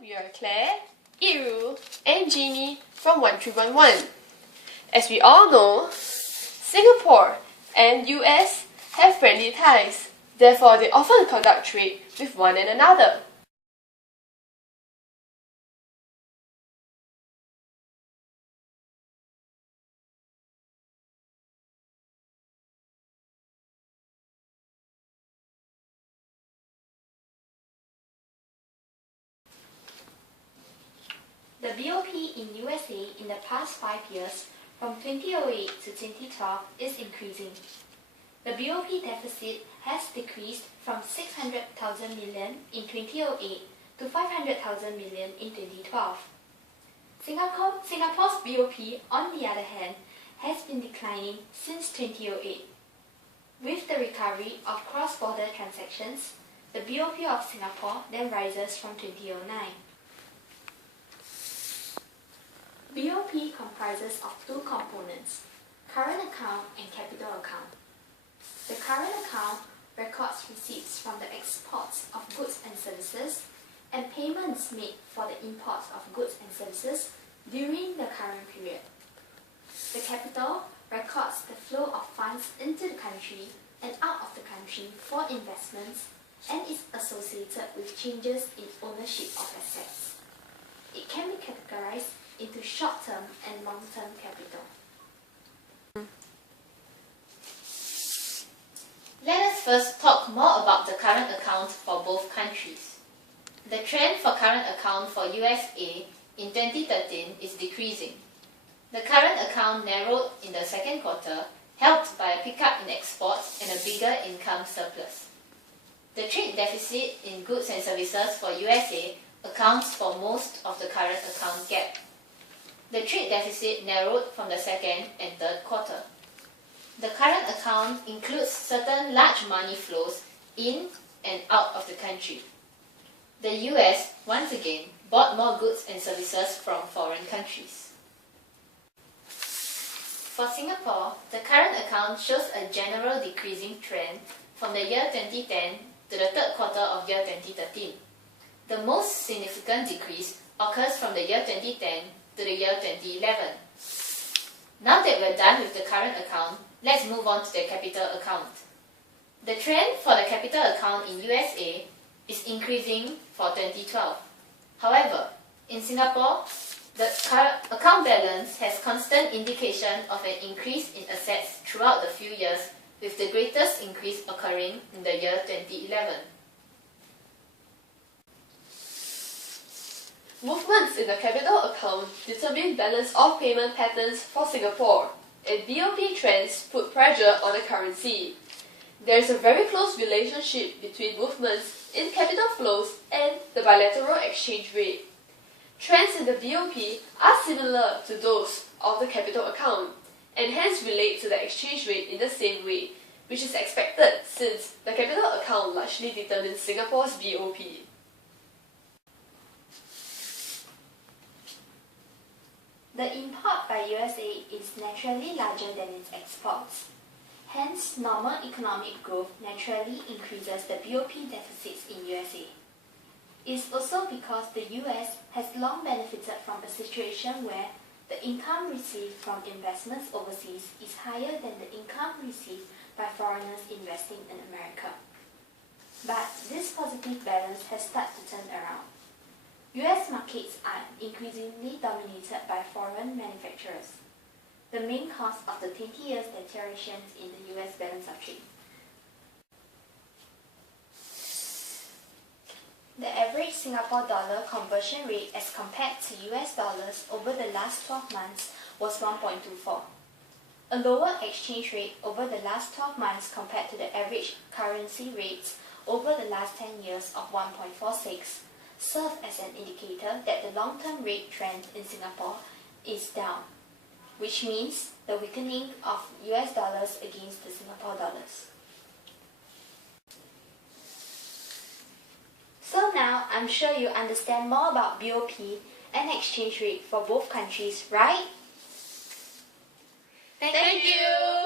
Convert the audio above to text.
we are Claire, Iru, and Jeannie from 1311. As we all know, Singapore and US have friendly ties, therefore they often conduct trade with one another. The BOP in USA in the past 5 years, from 2008 to 2012, is increasing. The BOP deficit has decreased from 600,000 million in 2008 to 500,000 million in 2012. Singapore's BOP, on the other hand, has been declining since 2008. With the recovery of cross-border transactions, the BOP of Singapore then rises from 2009. BOP comprises of two components, current account and capital account. The current account records receipts from the exports of goods and services and payments made for the imports of goods and services during the current period. The capital records the flow of funds into the country and out of the country for investments and is associated with changes in ownership of assets. It can be categorized into short-term and long-term capital. Let us first talk more about the current account for both countries. The trend for current account for USA in 2013 is decreasing. The current account narrowed in the second quarter, helped by a pickup in exports and a bigger income surplus. The trade deficit in goods and services for USA accounts for most of the current account gap. The trade deficit narrowed from the second and third quarter. The current account includes certain large money flows in and out of the country. The US, once again, bought more goods and services from foreign countries. For Singapore, the current account shows a general decreasing trend from the year 2010 to the third quarter of year 2013. The most significant decrease occurs from the year 2010 to the year 2011. Now that we're done with the current account, let's move on to the capital account. The trend for the capital account in USA is increasing for 2012. However, in Singapore, the account balance has constant indication of an increase in assets throughout the few years, with the greatest increase occurring in the year 2011. Movements in the capital account determine balance of payment patterns for Singapore, and BOP trends put pressure on the currency. There is a very close relationship between movements in capital flows and the bilateral exchange rate. Trends in the BOP are similar to those of the capital account, and hence relate to the exchange rate in the same way, which is expected since the capital account largely determines Singapore's BOP. The import by USA is naturally larger than its exports. Hence, normal economic growth naturally increases the BOP deficits in USA. It's also because the US has long benefited from a situation where the income received from investments overseas is higher than the income received by foreigners investing in America. But this positive balance has started to turn around. US markets are increasingly dominated by foreign manufacturers, the main cause of the 20 years deterioration in the US balance of trade. The average Singapore dollar conversion rate as compared to US dollars over the last 12 months was 1.24. A lower exchange rate over the last 12 months compared to the average currency rates over the last 10 years of 1.46 serve as an indicator that the long-term rate trend in Singapore is down, which means the weakening of US dollars against the Singapore dollars. So now I'm sure you understand more about BOP and exchange rate for both countries, right? Thank you!